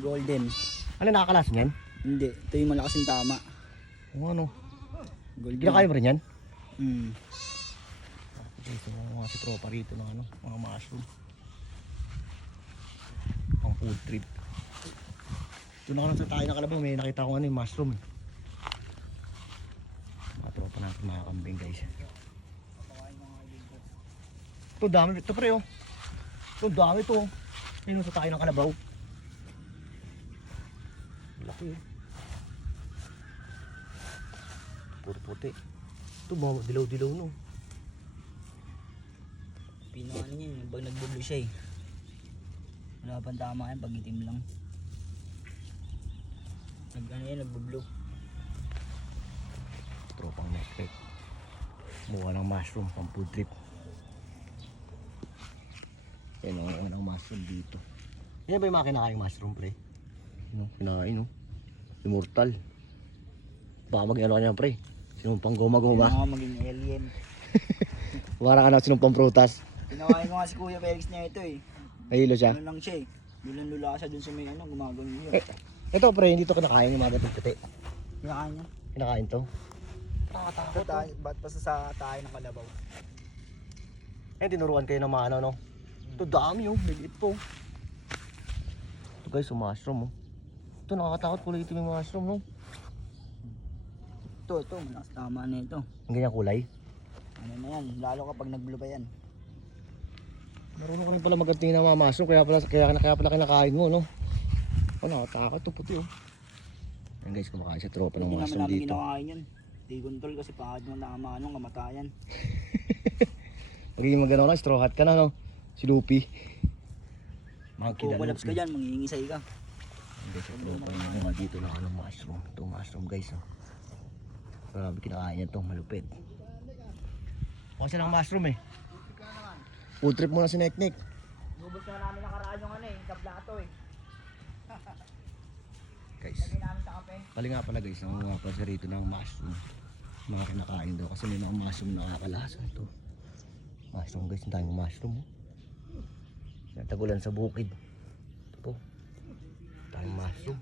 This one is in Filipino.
Golden. Ano nakakalas niyan? Hindi, ito yung malakas yung tama. O ano? Golden. Kinakain mo rin yan? Ito mga si tropa rito ng ano, mga mushroom. Ang food trip. Doon ako nang sa tayo na Kalabaw, may nakita ko ano yung mushroom. Mga tropa natin mga kambing guys. Ito dami, ito pre oh. Ito dami ito oh. Ayun sa tayo ng Kalabaw. Laki oh. Puro puti. Ito mga dilaw-dilaw no. Pinaano niya yung pag nagbublo siya eh. Wala pang tama yan pag itim lang. Ano yan, nagbublo. Tropang neckpack. Buka ng mushroom pang food trip. Yan ang ng mushroom dito. Yan ba yung mga kinakain mushroom pre? Ano, kinakain no? Immortal. Baka mag-ano ka niyan pre. Sinumpang goma-goma. Yung mga maging alien. Para ka na sinumpang prutas. Pinakain ko nga si Kuya Felix niya ito eh. Nahilo siya. Ano lang siya eh. Lulan-lula siya dun sa may ano, gumagano yun. Ito pre, hindi to kinakain yung mga gatong puti. Pinakain niya. Kinakain to. Nakatakot ba't pa sa tayo ng Kalabaw? Eh, tinuruan kayo ng mga ano no? Ito dami oh, maliit po. Ito guys, yung mushroom oh. Ito nakakatakot kulay ito yung mushroom no? Ito, malakas tama na ito. Ang ganyan kulay. Ano na yan, lalo kapag nag-blue pa yan. Marunong ka rin pala magandang ng mga mushroom, kaya pala kinakain mo no? Oh, nakatakot ito puti oh. Yan guys, kumakain sa tropa ng Hindi naman mushroom namin dito. kinakain yun. Di control kasi pakad mo na anong kamatayan. Magiging magano na, straw hat ka na no? Si Lupi. Mga Kukulaps ka Lupi. dyan, mangingisay ka. Guys, sa tropa yung mga dito na ano mushroom. Ito mushroom guys oh. Grabe kinakain niya ito, malupit. Kasi lang mushroom eh. Food trip muna si Neknek. Lubos na namin nakaraan yung ano eh, sa plato eh. Guys, Lagay namin sa kape. pali nga pala guys, ang mga pa rito ng mushroom. Mga kinakain daw kasi may mga mushroom na nakakalasa ito. Mushroom guys, ang daming mushroom oh. Natagulan sa bukid. Ito po. Daming mushroom.